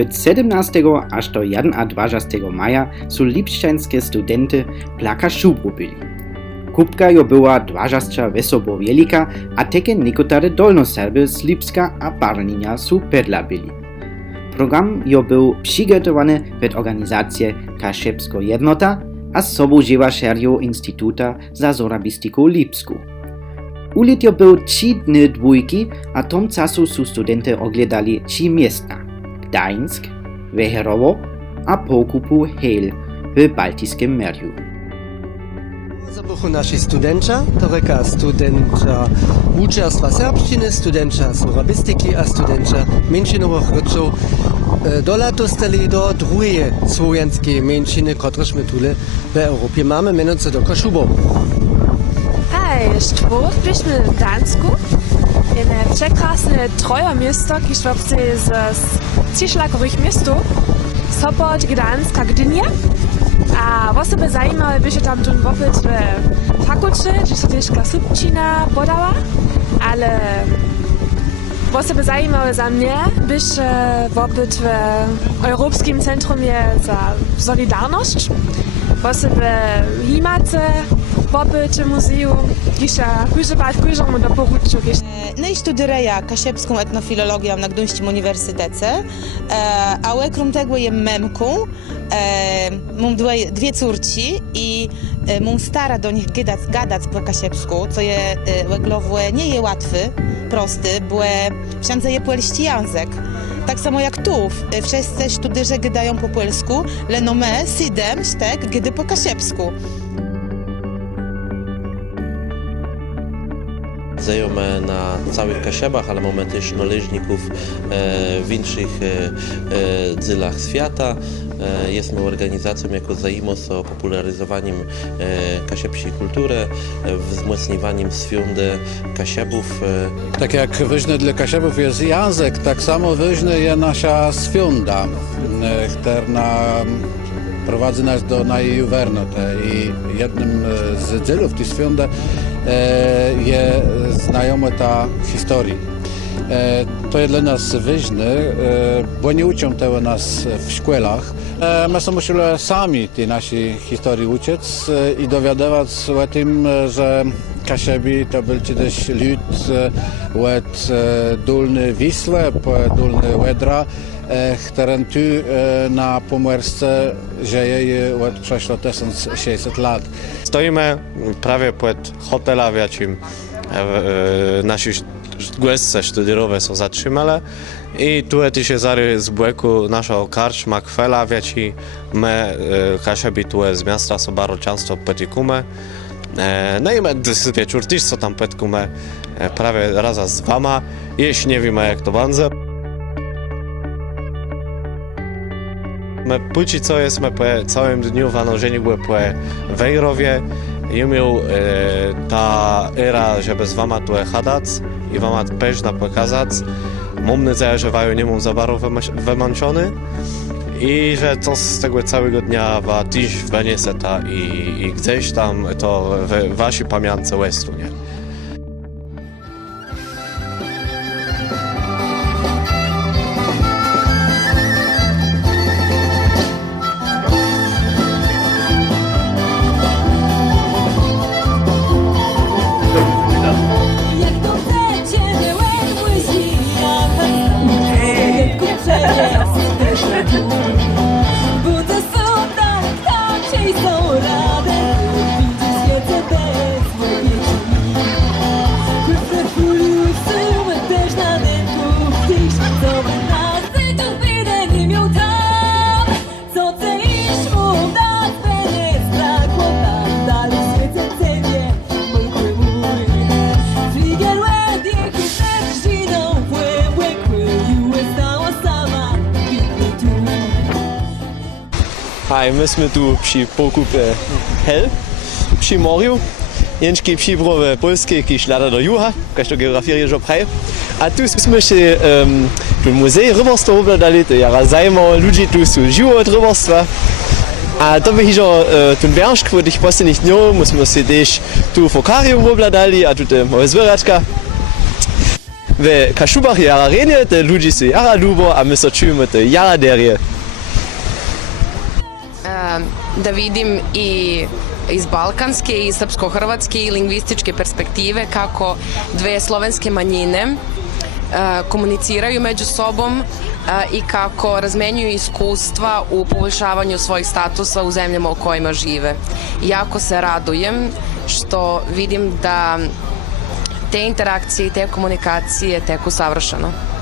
Od 17 aż do 21 maja są lipszczańskie studenty plaka szubru byli. Kupka jo była 20 wesobo wielika, a teke niekotare dolnoserby z Lipska a Barninia są pedla byli. Program jo był przygotowany pod organizację Kaszebsko Jednota a z sobą wzięła szerio Instytuta za zorabistyku Lipsku. Ulit jo był 3 dni dwójki, a tom czasu są studenty oglądali 3 miasta: Gdańsk, Wejherowo a Pokupu Hel w Baltijskim Morzu. Zabuchu nasi studenča, to reka studenča učerstva serbštiny, studenča sorabistyki a studenča menšinowych ryczów dola dostali do drugiej słowiańskiej menšiny, kotreż my tule w Europie mamy, mianowicie do Kaszubów. Hej, sztwór, byśmy w Gdańsku. Jedne przekrasne troje miasto, kiszłopcy z ciszlakowych miastów. Sopot, Gdańsk a Gdynia. A osoby zajímavé by się tam ten pobyt w fakulcie, gdzie się też klasyczna podała, ale osoby zajímavé za mnie by się pobyt w Europejskim Centrum za Solidarność. Osoby himace pobyt w muzeum, gdzie wyżywać kujżą do poruczu. No i studiuję kaszebską etnofilologię na Gdańskim Uniwersytecie, a krom tego jem memką. Mam dwie córci i mam stara do nich gadać po kaszebsku, co je łeglowe nie je łatwy, prosty, bo wszędzie je polski język. Tak samo jak tu, wszyscy studenci gadają po polsku, ale my, sidem, sztek, gdy po kaszebsku. Zajemy na całych Kaszebach, ale mamy też należników w innych dziełach świata. Jesteśmy organizacją, jako zajmujemy się popularyzowaniem kaszebskiej kultury, wzmocnieniem świąt Kaszebów. Tak jak ważny dla Kaszebów jest język, tak samo ważna jest nasza świąta, która prowadzi nas do naszej wernoty. I jednym z celów tej świąty jest znajoma ta historia. To jest dla nas ważne, bo nie uczą tego nas w szkołach. My się musimy sami tej naszej historii uczyć i dowiadywać o tym, że Kaszebi to był kiedyś lud od Dolnej Wisły po Dolnej Łedra, który tu na Pomorsce żyje od przeszło 1600 lat. Stoimy prawie pod hotelem, w jakim nasi goście studiowe są zatrzymali. I tu się zary z błeku naszego karczma kwela, w jakim my Kaszebi tu z miasta są bardzo często petikumy. No i my wieczór też są tam petikumy prawie raz z wama, jeśli nie wiemy jak to będzie. My póki co jesteśmy po całym dniu w Anożeniu po Wejrowie i miał ta era, żeby z wama tu chadać i wama też pokazać. Mam nadzieję, że wają nie mam za bardzo wymęczony i że to z tego całego dnia też wyniesie i gdzieś tam to w waszej pamięci jest, nie? Hej, myśmy tu przy Pokupie Hel, przy morzu. Jęczki przybrowe polskie, kiż lada do juha, każ to geografia jeżo praj. A tu jsme się w muzeum rybarstwa obladali, to jara zajmo, ludzie tu są żyło od rybarstwa. A to by hižo ten wężk, w tych posledních dniu, myśmy się też tu w akarium obladali, a tu te małe zwieraczka. w Kašubach je jara renje, te ludzi su jara dubo, a my so čujemo te jara derje. Da vidim i iz balkanske i srpsko-hrvatske i lingvističke perspektive kako dve slovenske manjine komuniciraju među sobom i kako razmenjuju iskustva u poboljšavanju svojih statusa u zemljama u kojima žive. Jako se radujem što vidim da te interakcije i te komunikacije teku savršeno.